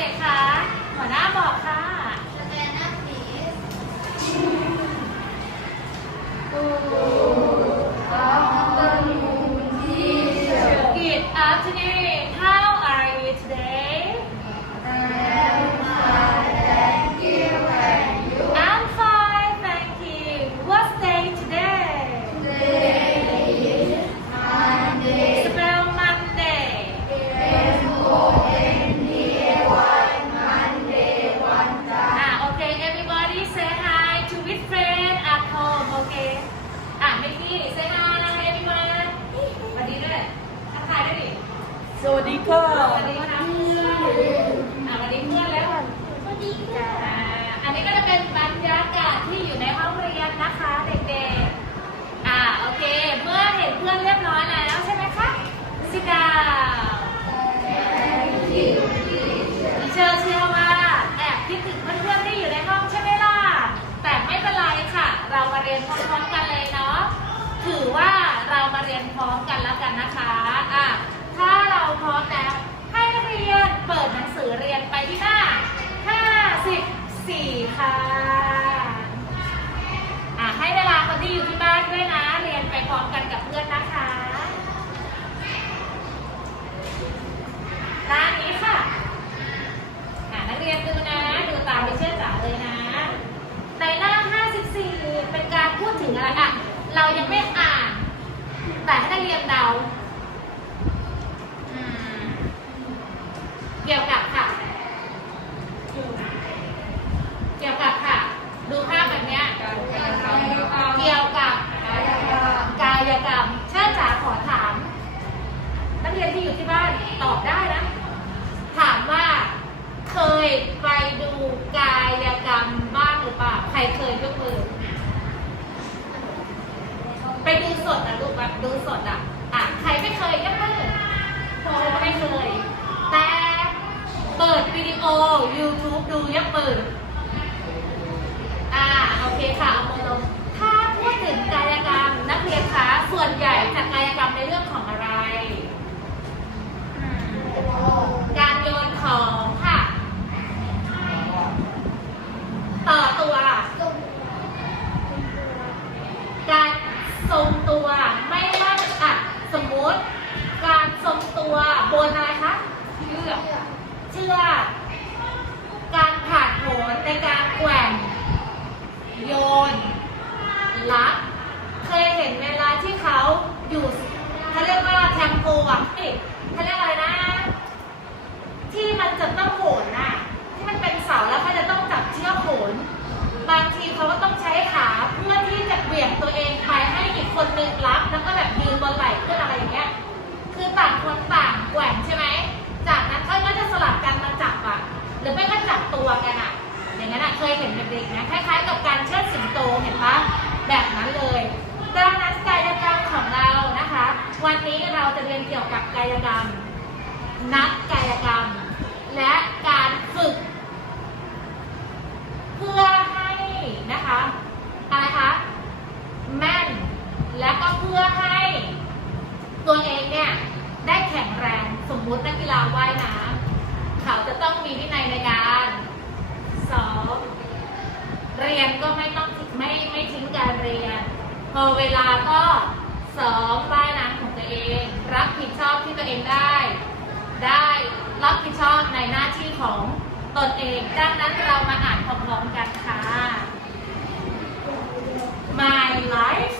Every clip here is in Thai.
ด็กๆคะหัวหน้าบอกค่ะ วัสดีค่ะวัสดีเพื่อนอะวัสดีเพื่อนแล้วสวัสดีค่ะอันนี้ก็จะเป็นบรรยากาศที่อยู่ในห้องเรียนนะคะเด็กๆ อ่าโอเค เมื่อเห็นเพื่อนเรียบร้อยแล้วใช่ไหมคะสิกาเชิญเชื่อว่าแอบคิดถึงเพื่อนๆที่อยู่ในห้องใช่ไหมล่ะ แต่ไม่เป็นไรค่ะ เรามาเรียนพร้อมๆกันเลยเนาะ ถือว่าเรามาเรียนพร้อมกันแล้วกันนะคะ อะ พร้อมแล้ว ใครเคยยกมือ ไปดูสดนะลูกแบบดูสดอะ อะ ใครไม่เคยยกมือโอ้ไม่เคย แต่เปิดวิดีโอ YouTube ดูยกมือ ก็ไม่ต้องไม่ไม่ทิ้งการเรียน พอเวลาก็สองว่ายน้ำของตัวเอง รับผิดชอบที่ตัวเองได้ ได้รับผิดชอบในหน้าที่ของตนเอง ดังนั้นเรามาอ่านพร้อมๆกันค่ะ My life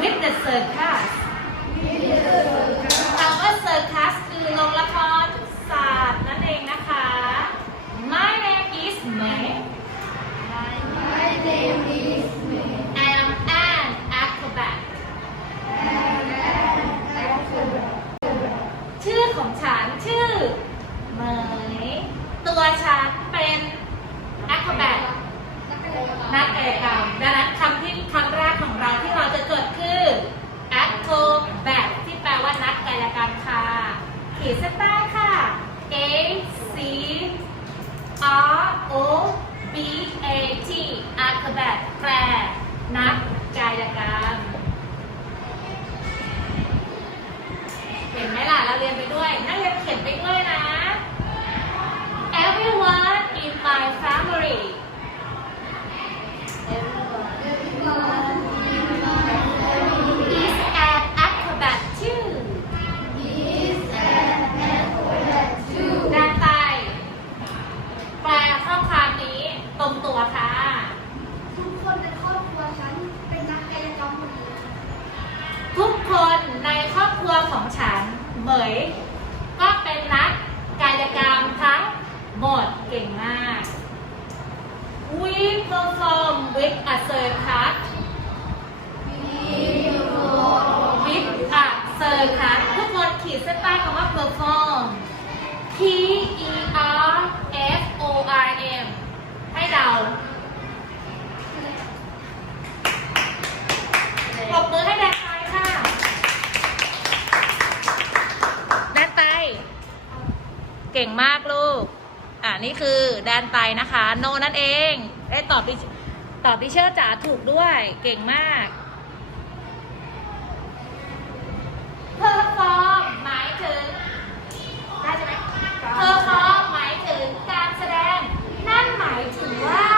with the circus a circus with a circus ทุกคนขีดเส้นใต้คำว่า perform P E R F O R M ให้เดาปรบมือให้แดนไทยค่ะ แดนไต เก่งมากลูก อ่านี่คือแดนไตนะคะ โนนั่นเอง ได้ตอบดิ ตอบดิเชอร์จ๋าถูกด้วย เก่งมาก เพอร์ฟอร์มหมายถึง ได้ใช่ไหมเพอร์ฟอร์มหมายถึงการแสดง นั่นหมายถึงว่า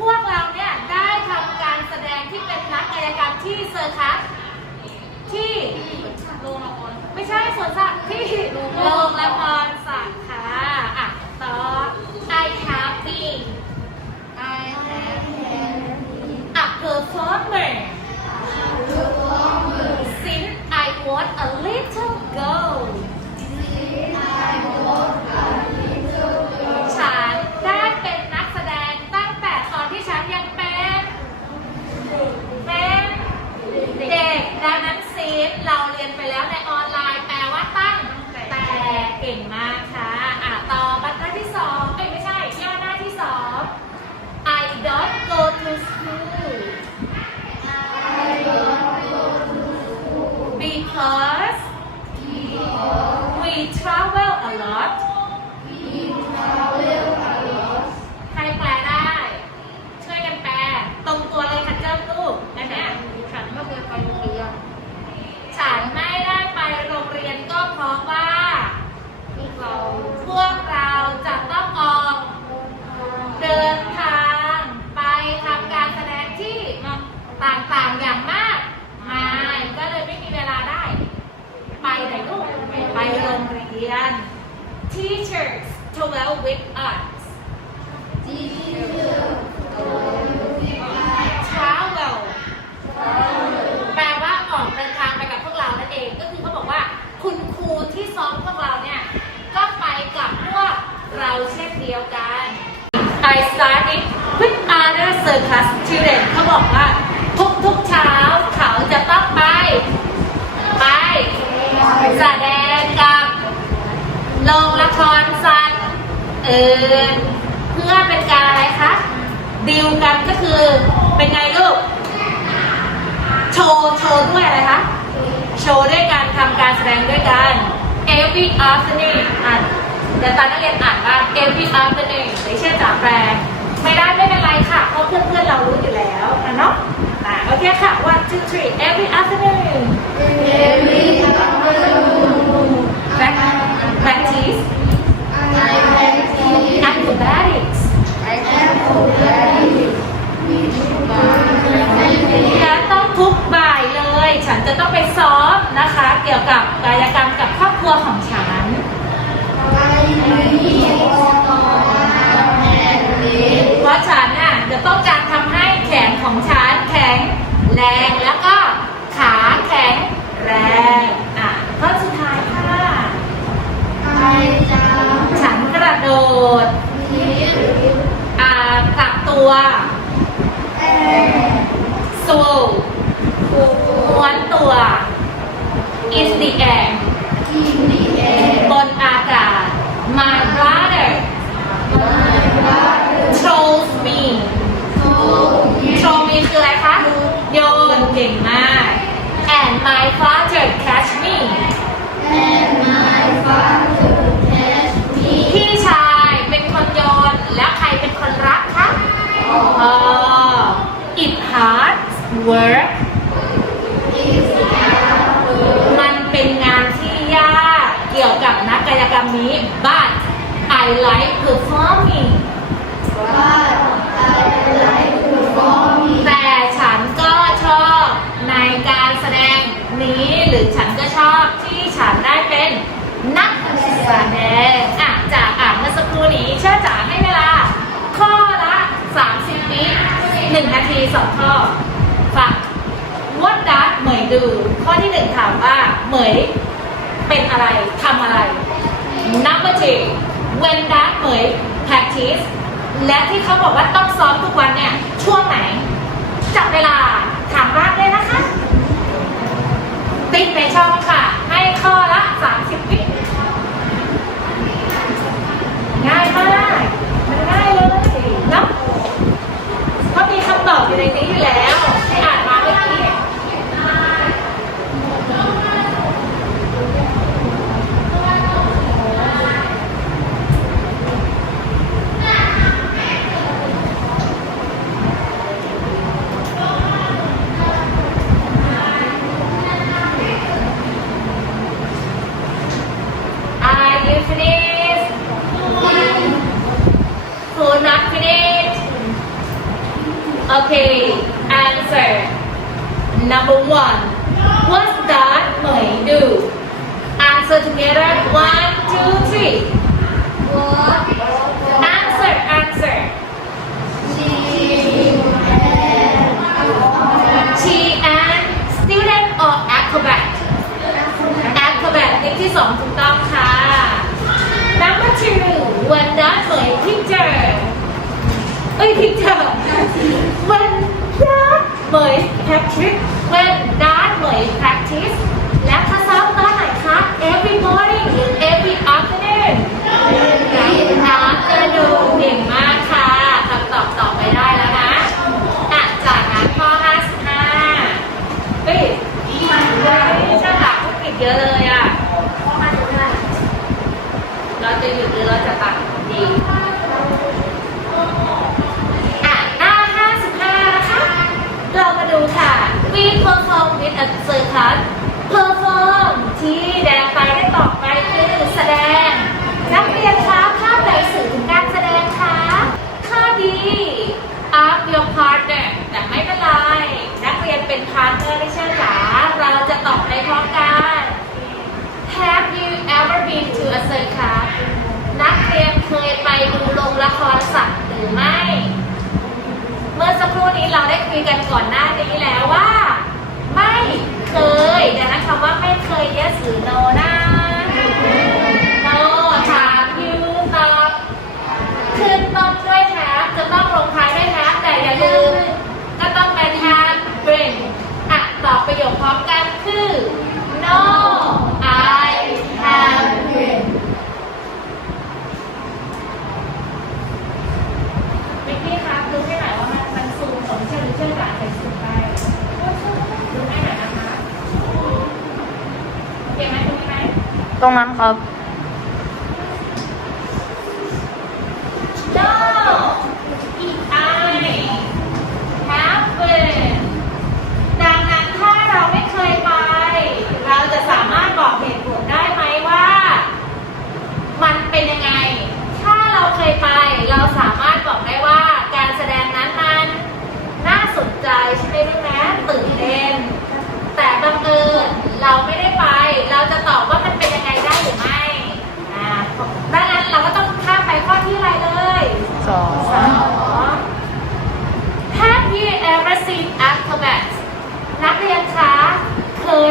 พวกเราเนี่ยได้ทำการแสดงที่เป็นนักกายกรรมที่เซอร์คัส ที่โรงละครไม่ใช่สวนสัตว์ที่โรงละครสัตว์ค่ะอะต่อ I have been I have a performer since I was a little girl ฉันได้เป็นนักแสดงตั้งแต่ตอนที่ฉันยังเป็นเป็นเด็กดังนั้นซีฟเราเรียนไปแล้วในออนไลน์แปลว่าตั้งแต่เก่งมากค่ะอะต่อบรรทัดที่สองเอ้ยไม่ใช่ย่อหน้าที่สอง I don't go to school because we travel a lot ใครแปลได้ ช่วยกันแปล ตรงตัวเลยค่ะเจ้าลูกอันเนี้ย ฉันไม่เคยไปโรงเรียน ฉันไม่ได้ไปโรงเรียนก็เพราะว่า พวกเรา พวกเราจะต้องออก เดินทางไปทำการแสดงที่ต่างๆอย่างมากมายก็เลยไม่มีเวลาได้ ไปไหนลูกไปโรียน teachers travel with us travel แปลว่าออกเดินทางไปกับพวกเรานั่นเองก็คือเขาบอกว่าคุณครูที่ซ้อมพวกเราเนี่ย ก็ไปกับพวกเราเช่นเดียวกัน I started with other circus students เขาบอกว่าทุกทุกๆเช้าเขาจะต้องไป ไป แสดงกับโรงละครสัตว์อื่นเพื่อเป็นการอะไรคะดีลกันก็คือ เป็นไงลูก โชว์ โชว์ด้วยอะไรคะ โชว์ด้วยการทำการแสดงด้วยกัน every afternoon อ่านเดี๋ยวตอนนักเรียนอ่านว่า every afternoon ไม่ใช่จ๋าแปลไม่ได้ไม่เป็นไรค่ะ เพราะเพื่อนๆเรารู้อยู่แล้วนะเนาะ อ่าโอเคค่ะ one two three every afternoon back practice acrobatics และต้องทุกบ่ายเลย ฉันจะต้องไปซ้อมนะคะ เกี่ยวกับกายกรรมกับครอบครัวของฉัน เพราะฉันน่ะจะต้องการทำให้แขนของฉันแข็งแรงแล้วก็ขาแข็งแรงอะข้อสุดท้ายค่ะ ฉันกระโดด อ่ากลับ ตัว swoop ม้วนตัว in the air บนอากาศ my brother throws me throw me คืออะไรคะ โยนเก่งมาก and my father อ it hard work มันเป็นงานที่ยากเกี่ยวกับนักกายกรรมนี้ but I like performing แต่ฉันก็ชอบในการแสดงนี้ หรือฉันก็ชอบที่ฉันได้เป็นนักแสดง นึ่งนาทีสองข้อฟัง What does เหมยดูข้อที่หนึ่งถามว่าเหมยเป็นอะไรทำอะไร Number two When does เหมย practice และที่เขาบอกว่าต้องซ้อมทุกวันเนี่ย ช่วงไหน จับเวลาถามว่า Okay, answer. Number one. What's that my do? Answer together. One, two, three. What? Answer, answer. She and student or acrobat? Acrobat. เลขที่สองถูกต้องค่ะ Number two. What that my picture? เอ้ย picture. bởi Patrick when that way practice. คุยกันก่อนหน้านี้แล้วว่า ไม่เคยดังนั้นคำว่าไม่เคย yes หรือ no นะ 懂吗？好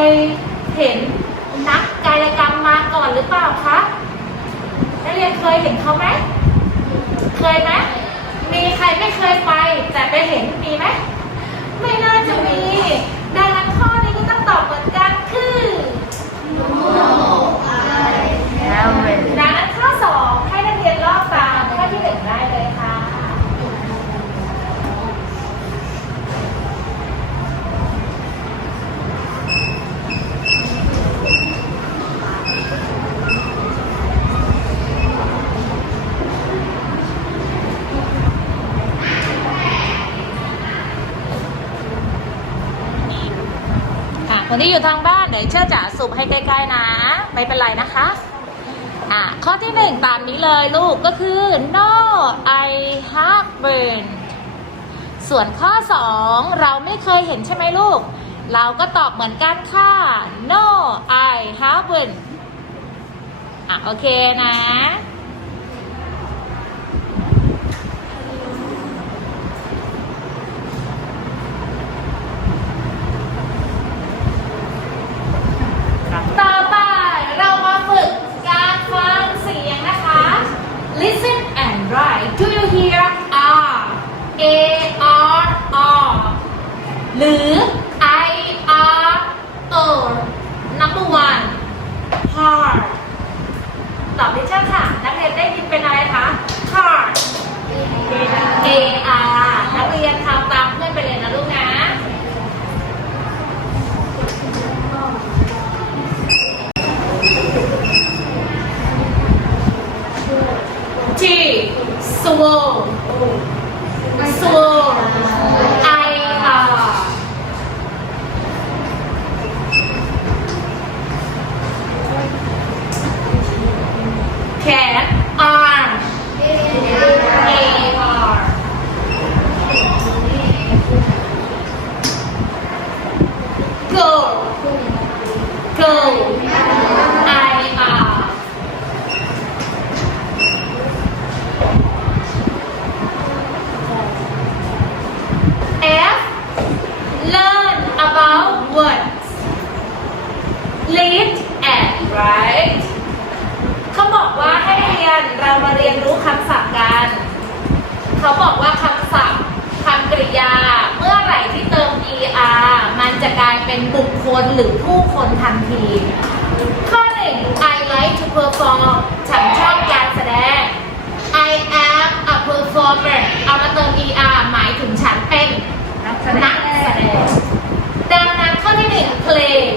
ยเห็นนักกายกรรมมาก่อนหรือเปล่าคะนักเรียนเคยเห็นเขาไหม เคยไหมมีใครไม่เคยไป แต่ไปเห็นมีไหม ที่อยู่ทางบ้านเดี๋ยวเชื่อจะสุบให้ใกล้ๆนะ ไม่เป็นไรนะคะ อะ ข้อที่หนึ่งตามนี้เลยลูกก็คือ no I have burned ส่วนข้อสองเราไม่เคยเห็นใช่ไหมลูก เราก็ตอบเหมือนกันค่ะ no I haven't อะ โอเคนะ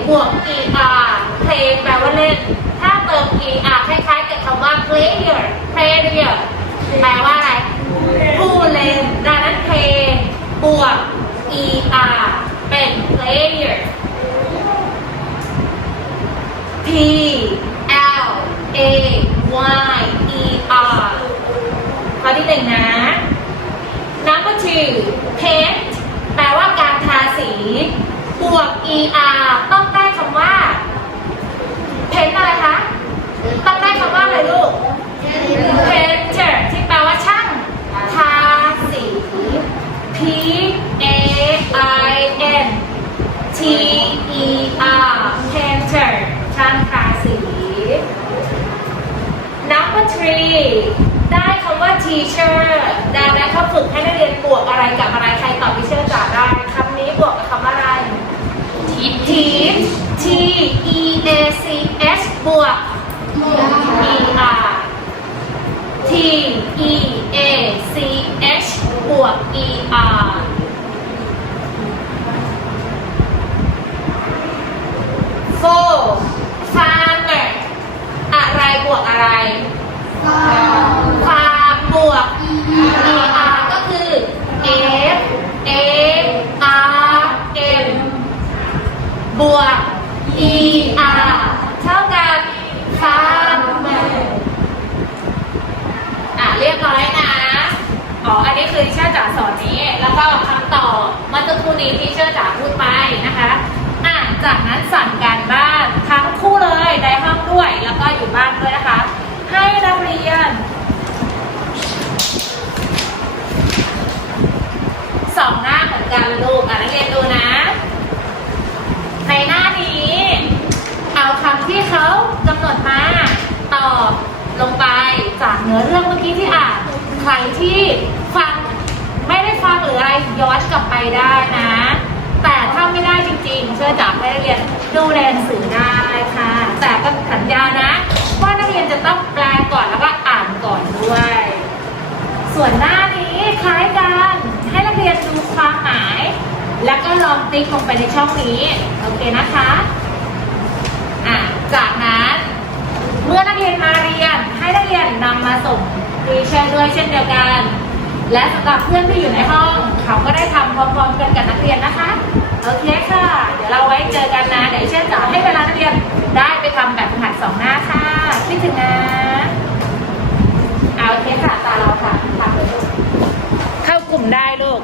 บวก er play แปลว่าเล่น ถ้าเติม er คล้ายๆกับคำว่า player player แปลว่าอะไร ผู้เล่น ดังนั้น play บวก er เป็น player P L A Y E R ข้อที่หนึ่งนะ number two paint แปลว่าการทาสี บวก er ต้องได้คำว่า paint อะไรคะ ต้องได้คำว่าอะไรลูก painter ที่แปลว่าช่างทาสี P A I N T E R painter ช่างทาสี number three ได้คำว่า teacher ดังนั้นเขาฝึกให้นักเรียนบวกอะไรกับอะไร ใครตอบ teacher จ๋าได้คำนี้บวกกับคำอะไร teach T E A C H บวก E R T E A C H บวก E R four farmer อะไรบวกอะไร ฟาร์มบวก er ก็คือ f a r m บวก er เท่ากับ f a r m e อะเรียบร้อยนะ อ๋อ อันนี้คือที่เชื่อจ๋าสอนนี้ แล้วก็คำตอบเมื่อสักครู่นี้ที่เชื่อจ๋าพูดไปนะคะ อะ จากนั้นสั่งการบ้านทั้งคู่เลยในห้องด้วย แล้วก็อยู่บ้านด้วยนะคะ ให้นักเรียนสองหน้าเหมือนกันลูกอะนักเรียนดูนะ ในหน้านี้ เอาคำที่เขากำหนดมาตอบลงไปจากเนื้อเรื่องเมื่อกี้ที่อ่านใครที่ฟังไม่ได้ฟังหรืออะไรย้อนกลับไปได้นะ แต่ถ้าไม่ได้จริงๆ เชื่อจับให้นักเรียนดูในหนังสือได้ค่ะ แต่ก็สัญญานะ ว่านักเรียนจะต้องแปลก่อนแล้วก็อ่านก่อนด้วย ส่วนหน้านี้คล้ายกันให้นักเรียนดูความหมาย แล้วก็ลองติ๊กลงไป ในช่องนี้ โอเคนะคะอะจากนั้นเมื่อนักเรียนมาเรียนให้นักเรียนนำมาส่งทีเชอร์ด้วยเช่นเดียวกัน และสำหรับเพื่อนที่อยู่ในห้อง เขาก็ได้ทำพร้อมๆกันกับนักเรียนนะคะ โอเคค่ะ เดี๋ยวเราไว้เจอกันนะเดี๋ยวเช่นจะให้เวลานักเรียนได้ไปทำแบบฝึกหัดสองหน้าค่ะคิดถึงนะค่ะตาเราค่ะทำเลยลูกเข้ากลุ่มได้ลูก